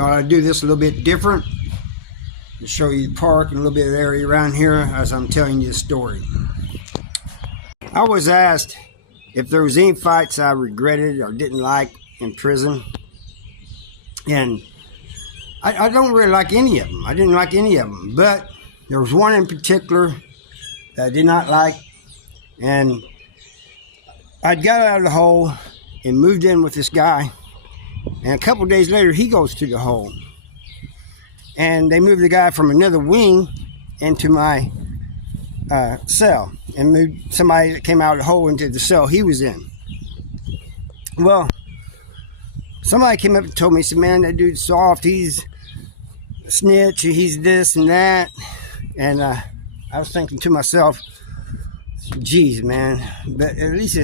Thought I'd do this a little bit different to show you the park and a little bit of the area around here as I'm telling you the story. I was asked if there was any fights I regretted or didn't like in prison, and I don't really like any of them. I didn't like any of them, but there was one in particular that I did not like, and I got out of the hole and moved in with this guy, and a couple days later he goes to the hole, and they moved the guy from another wing into my cell, and moved somebody that came out of the hole into the cell he was in. Well, somebody came up and told me, said, man, that dude's soft, he's a snitch, he's this and that. And I was thinking to myself, geez, man, but at least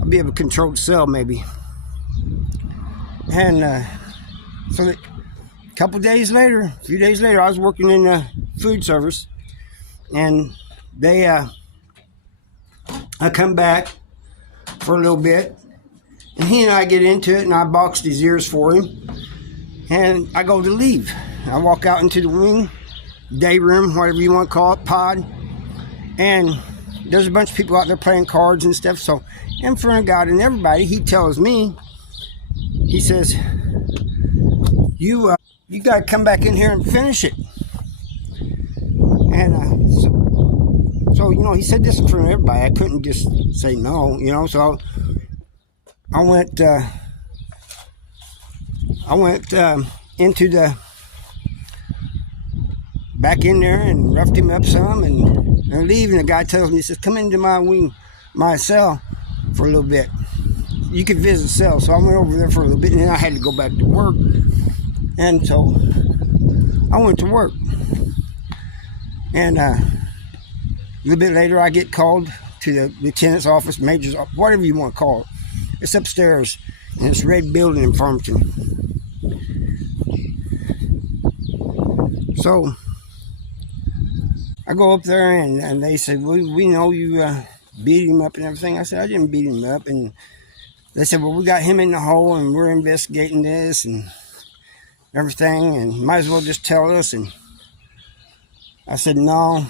I'll be able to control the cell maybe. And so a couple days later, a few days later, I was working in the food service, and I come back for a little bit, and he and I get into it, and I boxed his ears for him, and I go to leave. I walk out into the wing, day room, whatever you want to call it, pod, and there's a bunch of people out there playing cards and stuff. So in front of God and everybody, he tells me, he says, you got to come back in here and finish it. And so you know, he said this in front of everybody. I couldn't just say no, you know. So I went into the back in there and roughed him up some, and leave. And the guy tells me, he says, come into my wing, my cell for a little bit. You could visit the cell. So I went over there for a little bit, and then I had to go back to work. And so I went to work. And a little bit later, I get called to the lieutenant's office, major's, whatever you want to call it. It's upstairs in this red building in Farmington. So I go up there, and they said, we know you beat him up and everything. I said, I didn't beat him up. And they said, well, we got him in the hole, and we're investigating this and everything, and might as well just tell us. And I said, no.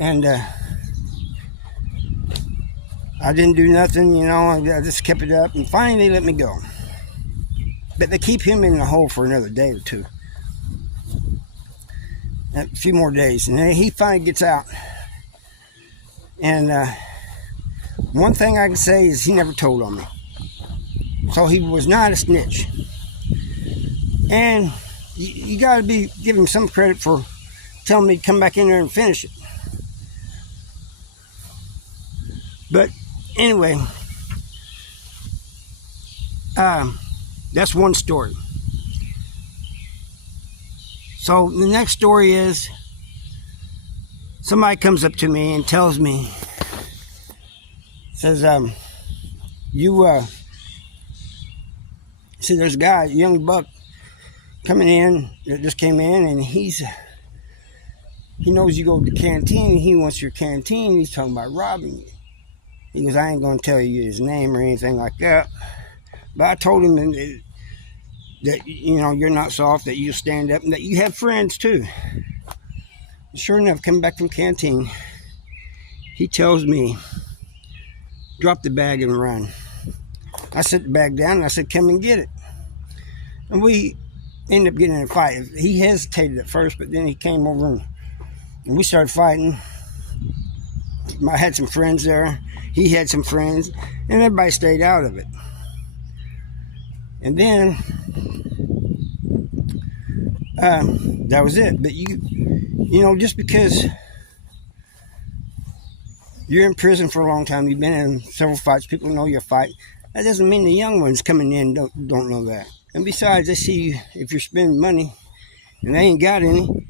And I didn't do nothing, you know. I just kept it up, and finally they let me go. But they keep him in the hole for another day or two, a few more days, and then he finally gets out. And one thing I can say is he never told on me, so he was not a snitch. And you got to give him some credit for telling me to come back in there and finish it. But anyway, that's one story. So the next story is, somebody comes up to me and tells me, says, see, there's a guy, a young buck, coming in, that just came in, and he knows you go to the canteen, he wants your canteen, he's talking about robbing you. He goes, I ain't going to tell you his name or anything like that. But I told him that, you know, you're not soft, that you stand up, and that you have friends too. Sure enough, coming back from canteen, he tells me, drop the bag and run. I set the bag down, and I said, come and get it. And we ended up getting in a fight. He hesitated at first, but then he came over, and we started fighting. I had some friends there. He had some friends, and everybody stayed out of it. And then that was it. But you know, just because you're in prison for a long time, you've been in several fights, people know your fight, that doesn't mean the young ones coming in don't know that. And besides, they see you, if you're spending money and they ain't got any,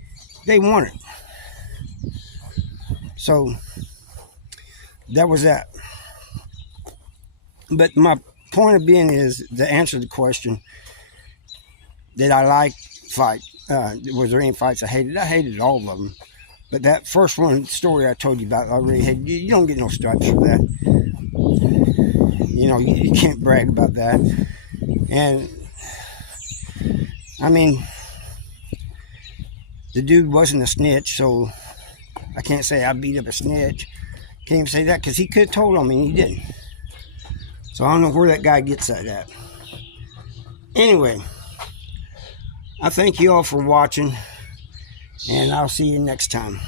they want it. So that was that. But my point of being is to answer the question, did I like fight? Was there any fights I hated? I hated all of them. But that first one story I told you about, I already had, you don't get no stripes for that. You know, you can't brag about that. And I mean, the dude wasn't a snitch, so I can't say I beat up a snitch. Can't even say that because he could have told on me and he didn't. So I don't know where that guy gets that at. Anyway, I thank you all for watching, and I'll see you next time.